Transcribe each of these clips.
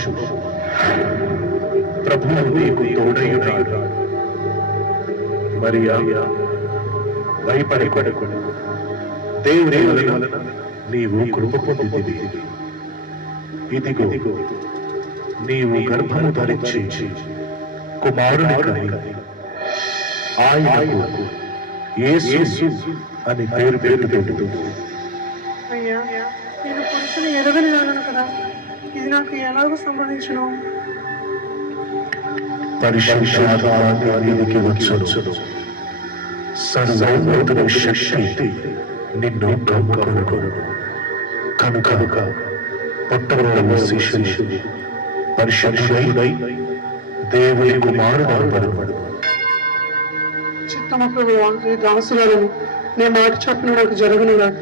శుభము ప్రభువు నీకు తోడయున్నాడు. మరియా భయపడకు, దేవుని వలన నీవు కృప పొందితివి. ఇదిగో నీవు గర్భము ధరించి కుమారుని కని ఆయనకు యేసు అని పేరు పెట్టుదువు. అయ్యా, నేను పురుషుని ఎరగని నాను కదా, ఇది నాకు ఎలాగో సంబంధించును? పరిశుద్ధాత్మనికి వచ్చును, సర్వోన్నతుని శక్తి నిన్ను కమ్ముకొనును. కనుక పుట్టబోవు శిశువు పరిశుద్ధుడై దేవుని కుమారుడు. చిత్తమ ప్రభువా, నీ దాసురాలను నీ మాట చొప్పున నాకు జరుగును గాక.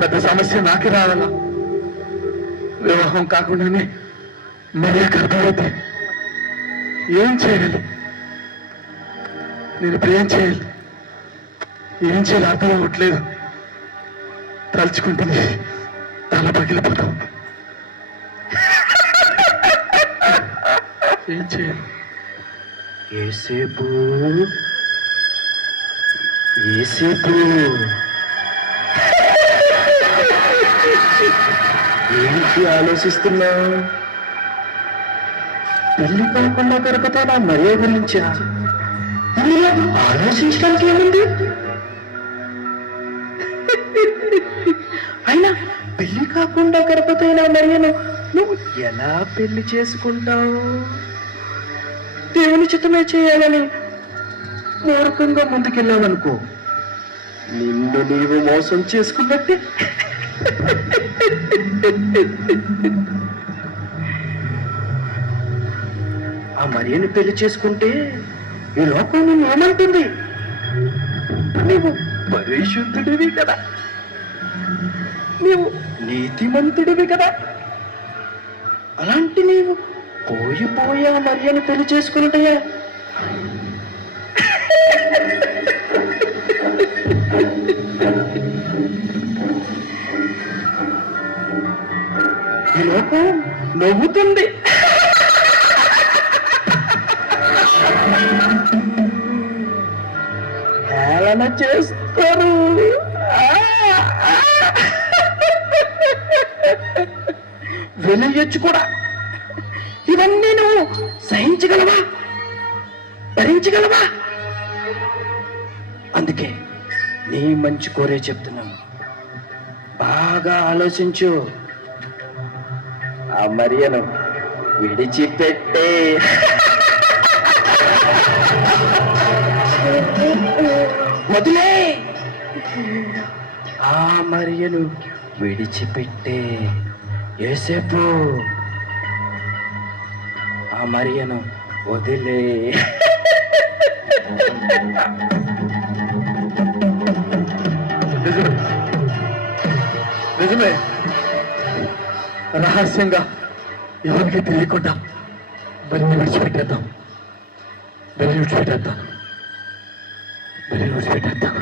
పెద్ద సమస్య నాకే రావాలా? వివాహం కాకుండానే మరీ గర్భవతి. ఏం చేయాలి? నేను ఇప్పుడు ఏం చేయాలి? ఏం చేయాలి అర్థం అవ్వట్లేదు. తలుచుకుంటుంది తల పగిలిపోతాం. ఏం చేయాలి? ఏసేపు ఏసేపు ఏంటి ఆలోచిస్తున్నావు? పెళ్లి కాకుండా గడపతానా మరియ గురించా? ఆలోచించడానికి ఏముంది? అయినా పెళ్లి కాకుండా గడపతైనా మరియను నువ్వు ఎలా పెళ్లి చేసుకుంటావు? దేవుని చిత్తమే చేయాలని మూర్ఖంగా ముందుకెళ్ళావనుకో, నిన్ను నీవు మోసం చేసుకున్నట్టే. ఆ మరియని పెళ్లి చేసుకుంటే ఈ లోకం నిన్ను ఏమంటుంది? నీవు పరిశుద్ధుడివి కదా, నీవు నీతిమంతుడివి కదా. అలాంటి నీవు పోయి ఆ మరియని పెళ్లి చేసుకున్నట్టయ్యా. ఈ లోకం నవ్వుతుంది. హేళన చేస్తారు. వెలయొచ్చు కూడా. ఇవన్నీ నువ్వు సహించగలవా? భరించగలవా? అందుకే నీ మంచి కోరే చెప్తున్నాను, బాగా ఆలోచించు. ఆ మరియను విడిచిపెట్టే. వదిలే. ఆ మరియను విడిచిపెట్టే. యేసేపు ఆ మరియను వదిలే. నిజమే. రహస్యంగా ఎవరికి తెలియకుండా బలిని విడిచిపెట్టేద్దాం. బలి విడిచిపెట్టేద్దాం. బలి విడిచిపెట్టేద్దాం.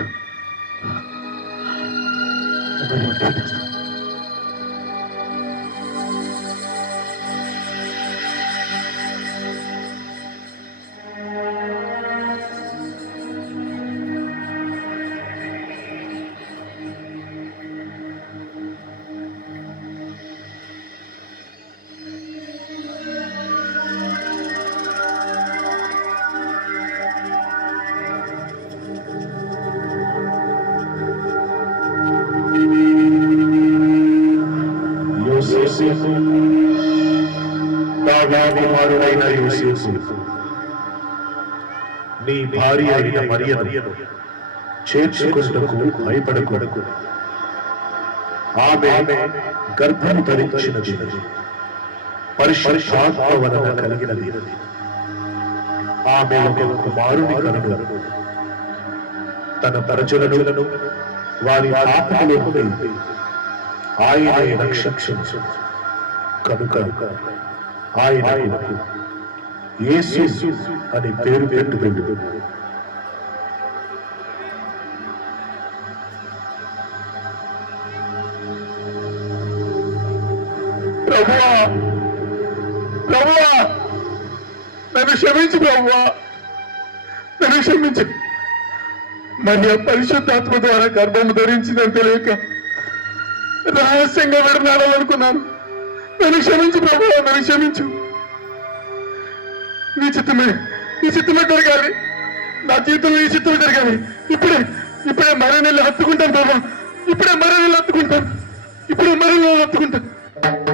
బలి విడిచిపెట్టేద్దాం. కుమారుడైన యోసేపు నీ భార్య అయిన మరియను చేర్చుకొనుటకు భయపడకు. ఆమె గర్భము ధరించినది పరిశుద్ధాత్మ వలన కలిగినది. ఆమె ఒక కుమారుని కనుగొను. తన ప్రజలను వారి పాపముల నుండి ఆయనే రక్షించు. కనుక ఆయనకు యేసు అని పేరు పెట్టుకుంటు. ప్రభువా, ప్రభువా, నన్ను క్షమించు ప్రభువా, నన్ను క్షమించు. మరి ఆ పరిశుద్ధాత్మ ద్వారా గర్భము ధరించిందని తెలియక రహస్యంగా విడనాడాలనుకున్నాను. నన్ను క్షమించు ప్రభువా, నన్ను క్షమించు. నీ చిత్తమే జరగాలి. నా జీవితంలో ఈ చిత్తం జరగాలి. ఇప్పుడే మరో నెల హత్తుకుంటాను బాబా. ఇప్పుడే మరో నెల హత్తుకుంటాను.